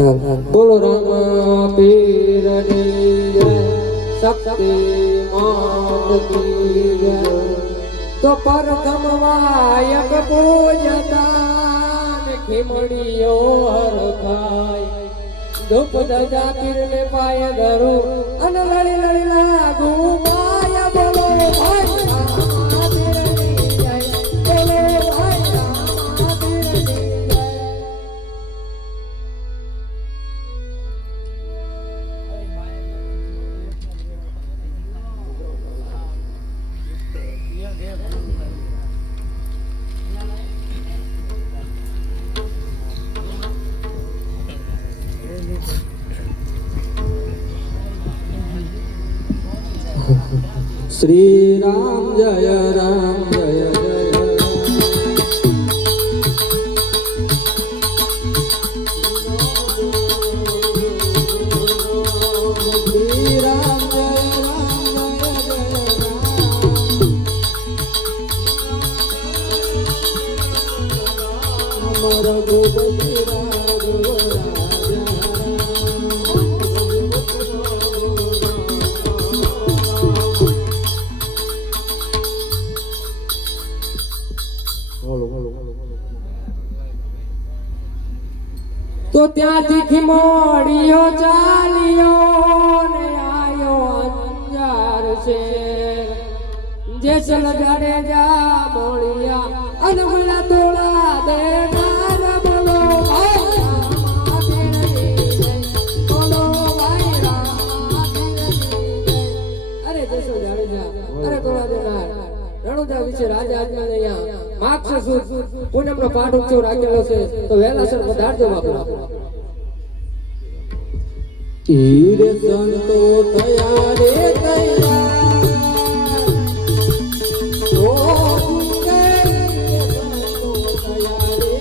બોલો રામ પીરની જય, શક્તિ માત કી જય. તો પ્રથમ વાયક પૂજતા ખીમડીઓ હરખાય, ધૂપ ધજા પીરને પાય ધરું અને લડી લડી લાગુ માય. બોલો ભાઈ રામ પીરની જય, બોલો ભાઈ રામ પીરની જય. શ્રી રામ જય રામ જય જય શ્રી રામ જય રામ જય જય રામ. રઘુપતિ રાઘવ તો ત્યાંથી ખીમડીયો ચાલ્યો ને આયો અંજાર શેર. જેસલ જાડેજા મોળિયા અને મળ્યા તોળા દેનાર. બોલો ભાઈ રામ પીરની જય, બોલો ભાઈ રામ પીરની જય. અરે જેસલ જાડેજા અરે તોળા દેનાર રણુજા વિશે રાજા આજ્ઞા અહીંયા માગશે સુદ પૂનમનો પાઠ ઉત્સવ રાખેલો છે, તો વહેલાસર પધારજો બાપુ. ઈર સંતો થયા રે તૈયાર, ઓ ગુંગે સંતો થયા રે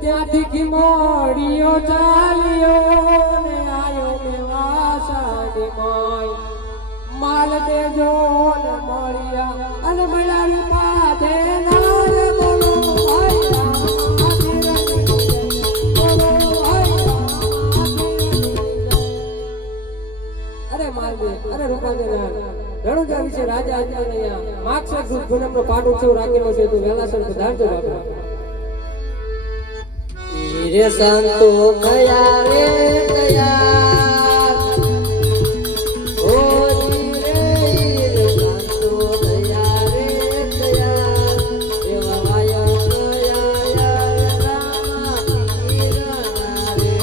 ત્યાંથી ખીમડીયો ચાલ્યો ને આયો મેવાસાની માય. માલ દેજો ને મળ્યા અને મળ્યા રૂપા દેનાર. બોલો ભાઈ રામ પીરની જય, બોલો ભાઈ રામ પીરની જય. અરે માલ દે અરે રૂપા દેનાર રણુજા વિશે રાજા આજ્ઞા અહીંયા માગશે સુદ પૂનમનો પાઠ ઉત્સવ રાખેલો છે, તો વહેલાસર પધારજો બાપુ. રે સંતો થયા રે તૈયાર, ઓ રે સંતો થયા રે તૈયાર. એવા વાયા રામ પીરના રે.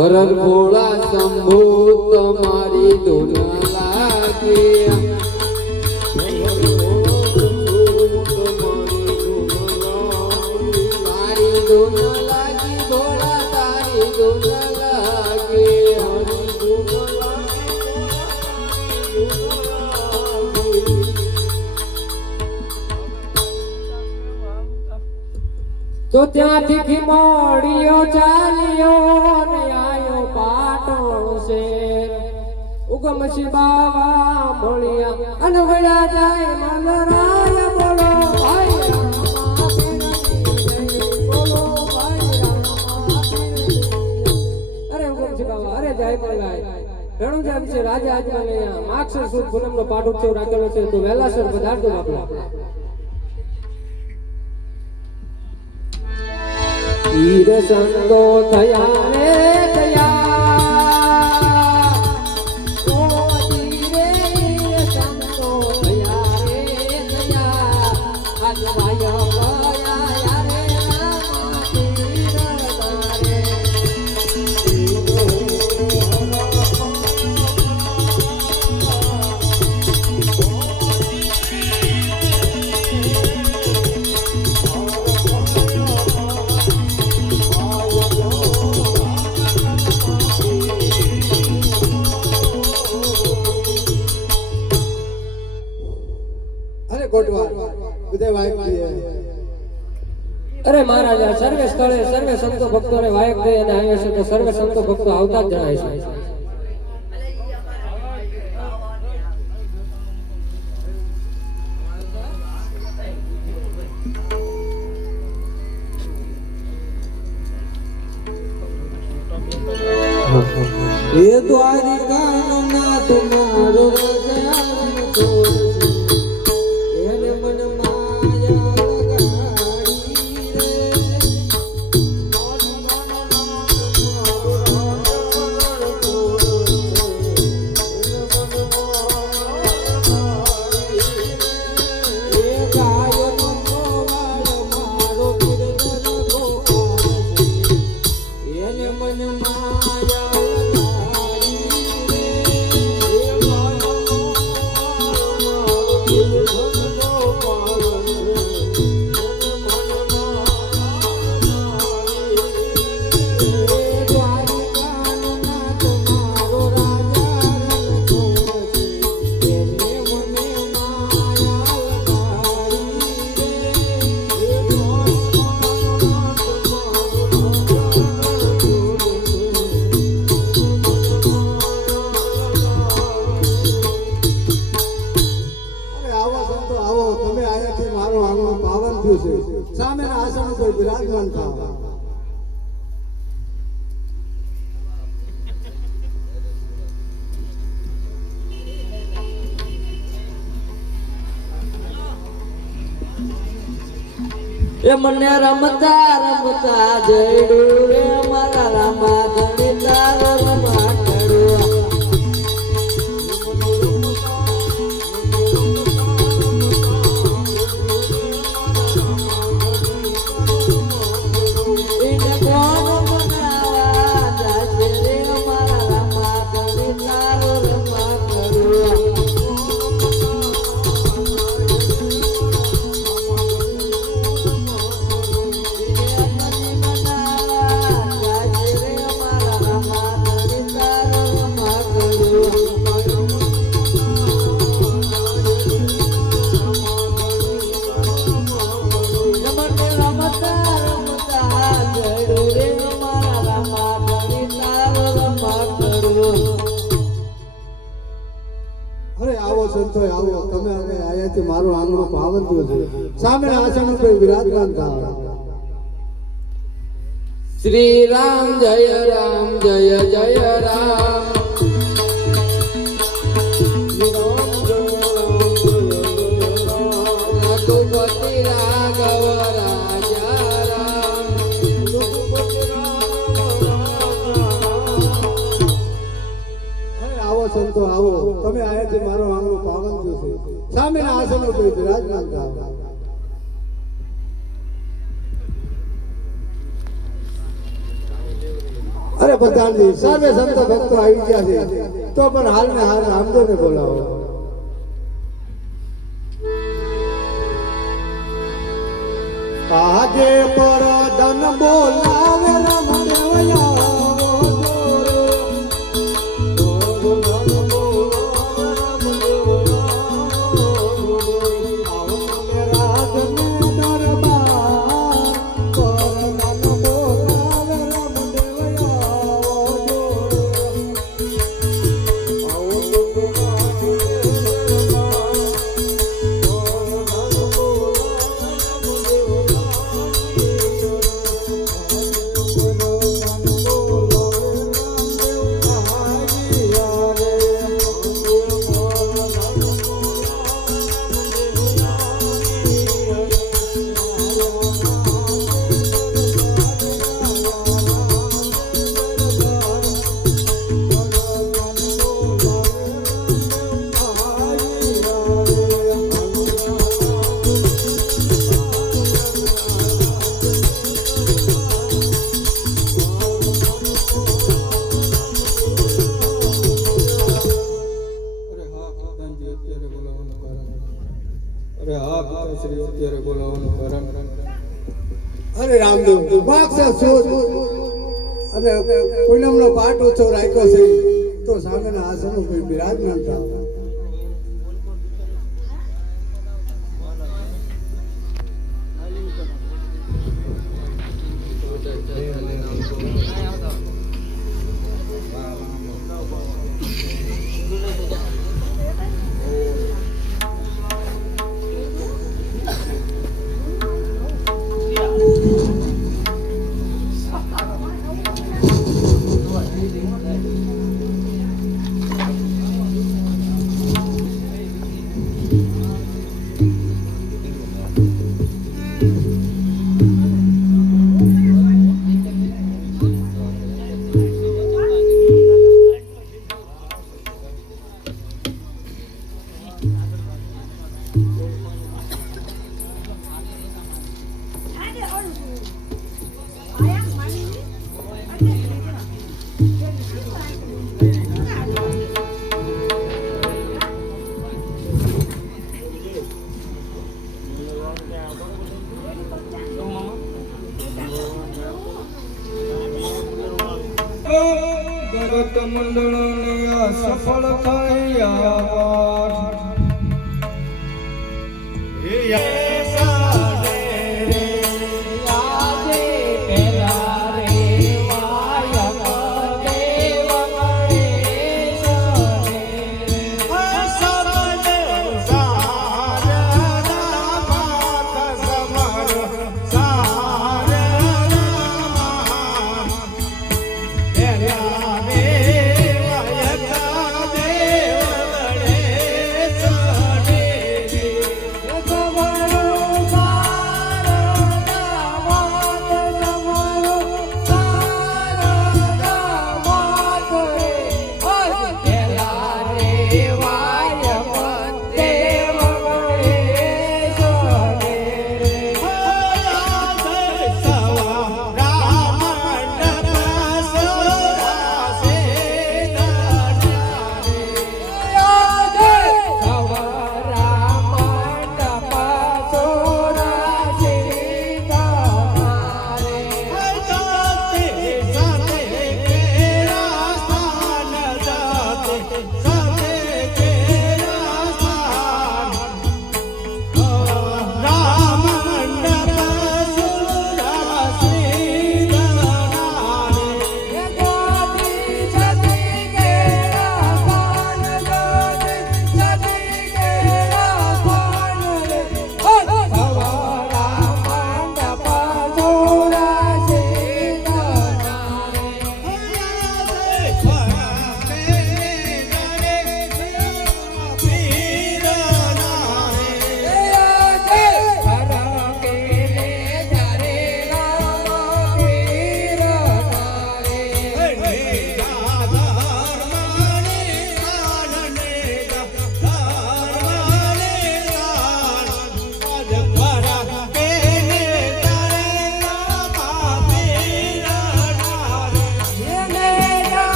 હરણ ભોળા શંભુ તમારી ધૂન લાગે તારી ધૂન લાગી ભોળા તારી ધૂન લાગે તો ત્યાંથી ખીમોડીયો ચાલ્યો ને આયો પાટણ શેર ઉગમ બાવા મળ્યા અને વળ્યા જાય મલરાય બોલો ભાઈ રામા પીરની બોલો ભાઈ રામા પીરની અરે ઉગમ બાવા અરે જાય બોલાય રણુજા વિશે રાજા આજના માક્ષર સુદ પૂનમનો પાઠ ઉત્સવ રાખેલો છે તો વહેલાસર પધારજો બાપલા ઈર સંતો થયા રે થયા ઓ ધીરે ઈર સંતો થયા રે થયા આજ ભાઈ ગયા રે રામા તીર તારે અરે મહારાજા સર્વે સ્થળે સર્વે સંતો ભક્તોને વાયક દે અને આવે છે તો સર્વે સંતો ભક્તો આવતા જ જણાય છે એ દ્વારિકાનો નાથ મારો રાજા એને મન માયા લગાડી રે એ ગાયનો ગોવાળ મારો ગિરધર ગોપાલ એને મન માયા સામેના આસન ઉપર બિરાજમાન થાવ એ મને રમતા રમતા જડું રે મારા રામા ધણી તારો રમા કડું આવો તમે અમે આયાથી મારું આંગણું પાવન થયું છે સામેના આસન ઉપર વિરાજમાન થાવ શ્રી રામ જય જય રામ રઘુપતિ રાઘવ રાજા રામ આવો સંતો આવો તમે આયાથી મારું આંગણું પાવન થયું છે સામેના આસન ઉપર વિરાજમાન થાવ અરે પ્રધાનજી સર્વે સંતો ભક્તો આવી ગયા છે તો પણ હાલ ને હાલ રામદેવને બોલાવો. આજે પરધન બોલાવે રામદેવ આવો જોરે. અરે રામદેવ ભાગશા શોધ અને પૂનમનો પાઠ ઓછો રાખ્યો છે તો સામેના આસન ઉપર બિરાજમાન થાવ. જગત મંડળની આ સફળ થયા ખબર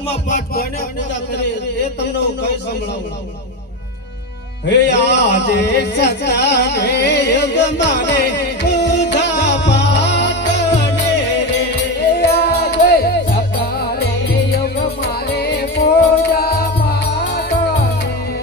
યુગમાં પાઠ કોને પૂજા કરે એ તમને હું કઈ સંભળાવું હે આજે સતારે યુગ મારે પૂજા પાઠ ને રે આજે સતારે યુગ મારે પૂજા પાઠ ને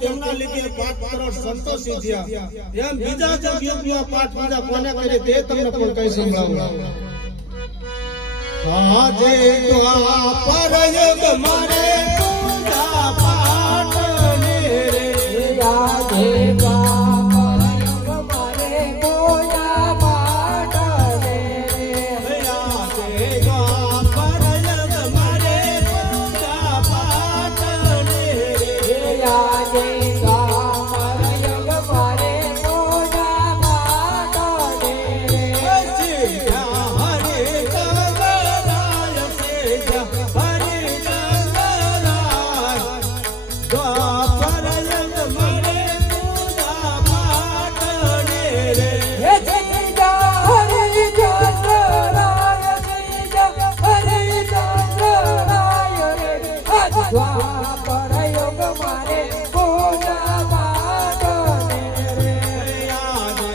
તેમના લીધે પાઠ કરોડ સંતો સિદ્ધ્યા એમ બીજા જ યુગમાં પાઠ પૂજા કોને કરે તે તમને પણ કઈ સંભળાવું આજે દ્વાપર યુગ મારે પૂજા પાઠ ને રે આજે દ્વાપર યુગ મારે પૂજા પાઠ ને આજે દ્વાપર યુગ મારે પૂજા પાઠ ને રે આજે દ્વાપર યુગ મારે પૂજા પાઠ ને દ્વાપર યુગ મારે પૂજા પાઠ ને આજે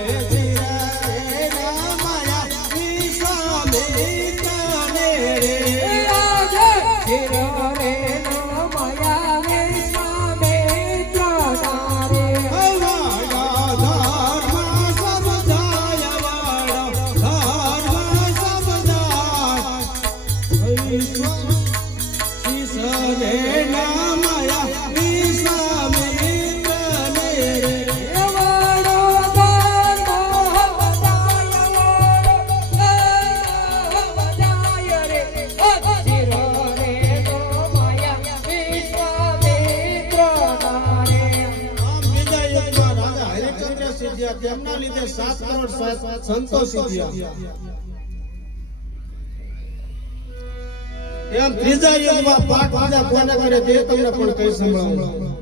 ચિરરે નમયા વિશ્વામિત્ર નારે તેમના લીધે 7 કરોડ સંતો સિદ્ધ્યા એમ ત્રીજા યુગમાં પાઠ પૂજા કોને કરે તે તમને પણ કઈ સંભળાવું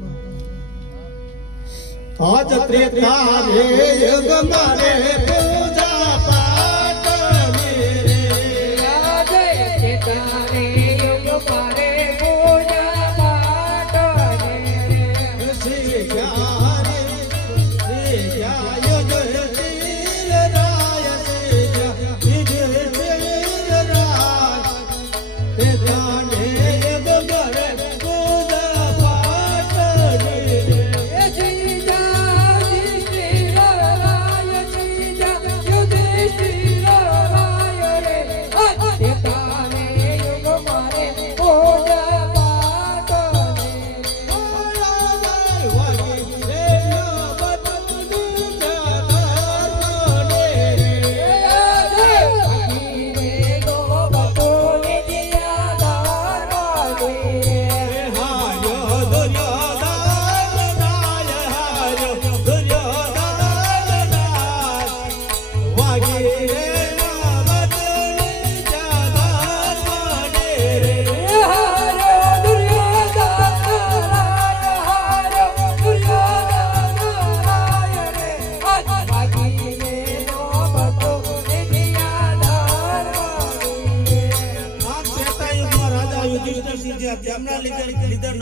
આજ ત્રેતા રે યુગ મારે પૂજા પાઠ ને રે આજે ચેતારે યુગ મારે પૂજા પાઠ ને શ્રી જ્ઞાને શ્રી જ્ઞાન તીર રાય શ્રી જ્ઞાન તીર રાય તે જાને યુગ મારે પૂજા પાઠ ને રે શ્રી જા શ્રી રાય શ્રી જા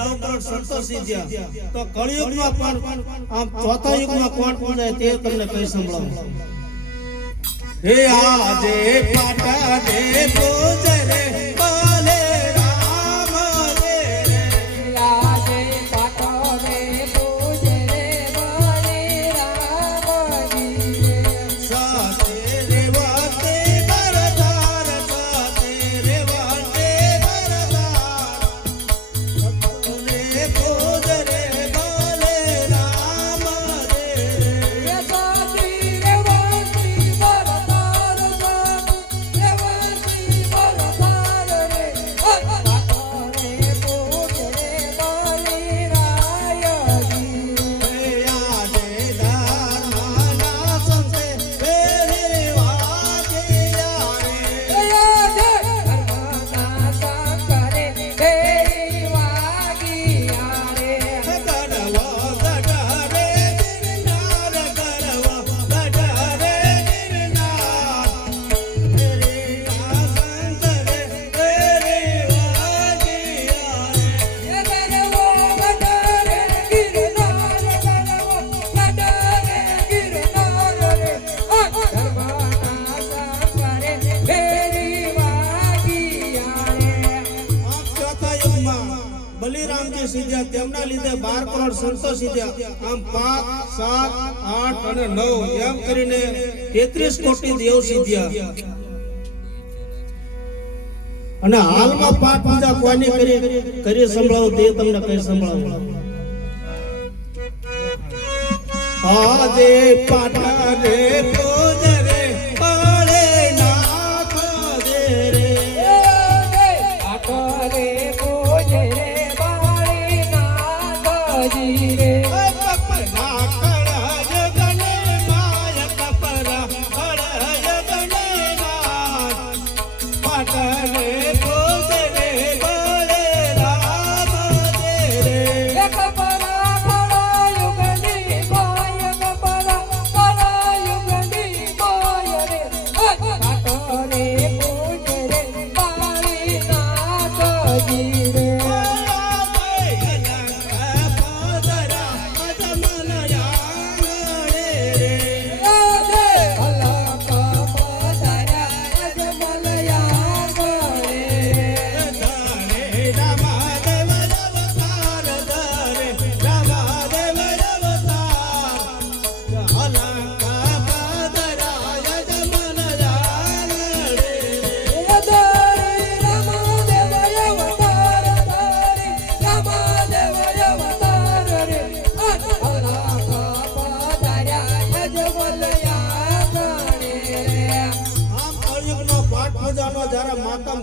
9 કરોડ સંતોષી ગયા તો કળિયુગમાં પણ આમ ચોથા યુગમાં કોણ પૂજાય તે તમને કહી સંભળાવું. હે આજે પાટણે પૂજે રે બોલે રામ રે આજે પાટણે પૂજે રે બોલે રામજી સાતે રે વાતે બરધાર સાતે રે વાતે બરધાર સતરે પૂજે રે બોલે રામ રે રે સાતી રે વાતી બરતાર સાતી રે વાતી બરતાર રે પાટણે પૂજે રે બોલે રાયજી આજે ધર્મના સંતે વેરી વાગે રે આજે ધર્મના સંકરે ફેરી વાગી આરે ગઢવા ગઢરે ગિરનાર ગઢવા ગઢરે ગિરનાર વેરી સંતરે વેરી વાગે એ ગરવો ગડરે ગિરનાર ગરવો ગડરે ગિરનાર રે ધર્મના સંકરે ફેરી વાગી આરે આમ ચોથા યુગમાં બલિરામજી સીધ્યા તેમના લીધે 12 કરોડ સંતો સીધ્યા આમ 5 7 8 અને 9 એમ કરીને 33 કોટી દેવ સીધ્યા અને હાલમાં પાઠ પૂજા કોની કરી સંભળાવું તે તમને કઈ સંભળાવું. આજે પાટણે પૂજે રે બોલે નાથ દે રે આટરે પૂજે રે બાળી નાથજી રે કપરા કળાય ગણે માય કપરા કળાય ગણે માય પાટણે પૂજે રે બોલે રામ દે રે એક પરા પરા યુગની માય કપરા પરા યુગની માય રે આટરે પૂજે રે બાળી નાથજી રે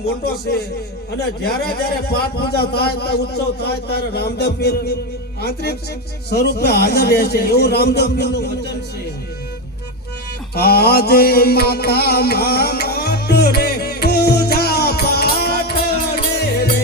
મોટો છે અને જ્યારે જ્યારે પાઠ પૂજા થાય ત્યારે ઉત્સવ થાય ત્યારે રામદેવ પીર આંતરિક સ્વરૂપે હાજર રહે છે એવું રામદેવ પીરનું વચન છે. આજે માતા મોટ રે પૂજા પાઠ રે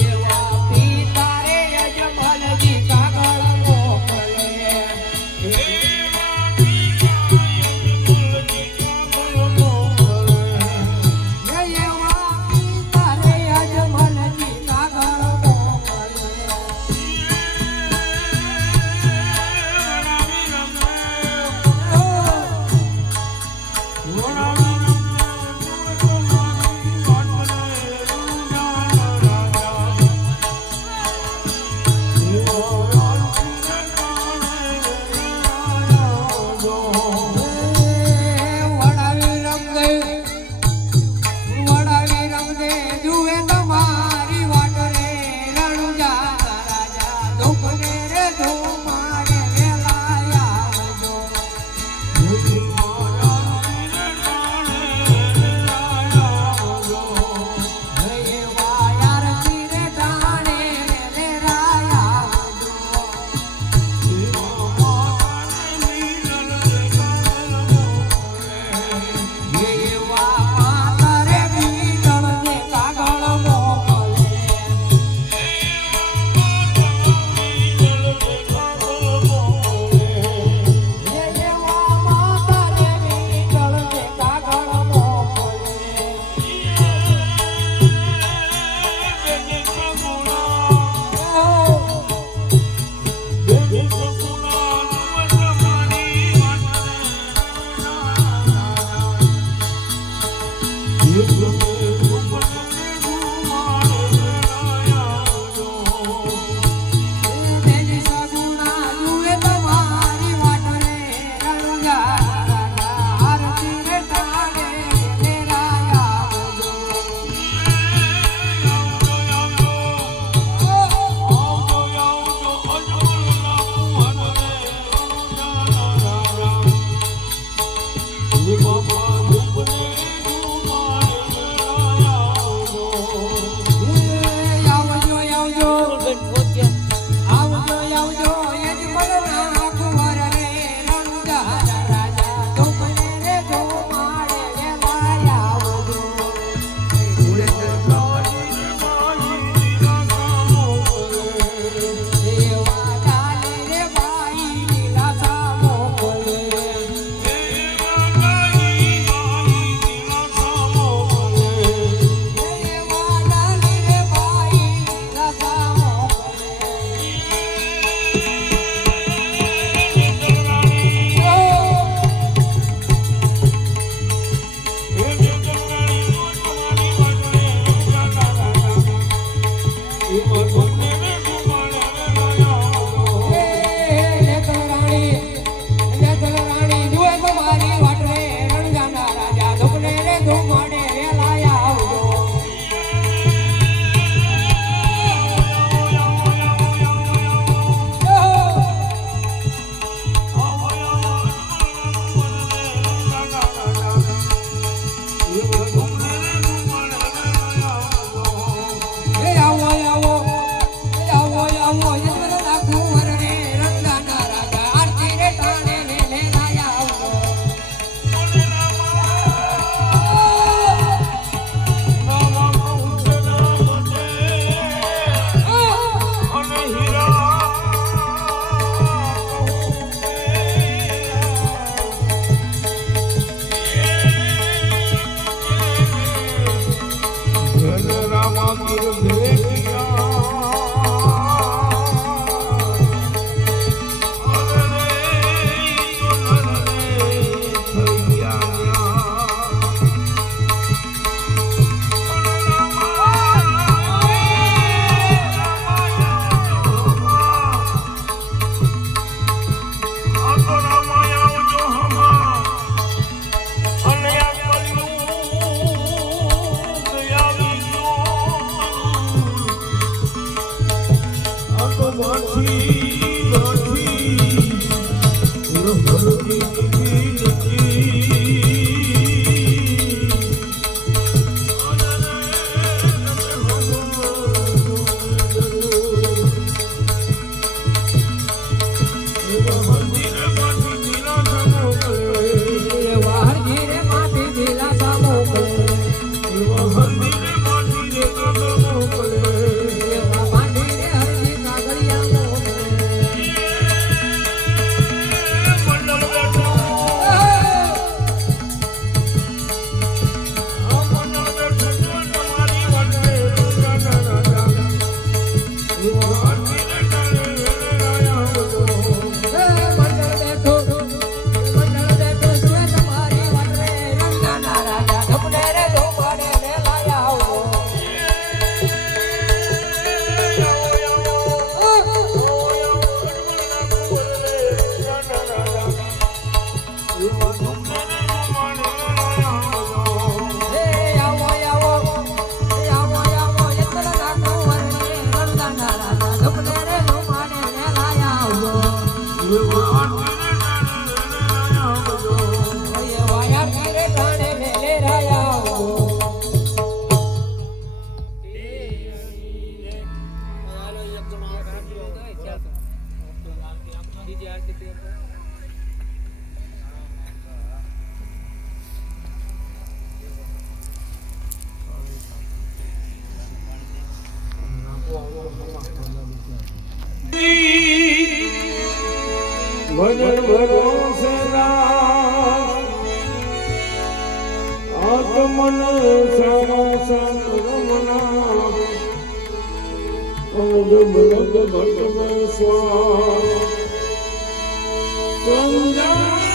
એવા પિતા રે યજમાનજી કાગળ વાહજી રે માટી દિલાસા મોકલે માટી રે હરજી કાગળિયા મોકલે ભજન ભરોસેના આત્મન સામા રમના અજ બલદ ભટ મે સ્વા સંજાને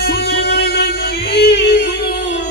સુસુન કીધું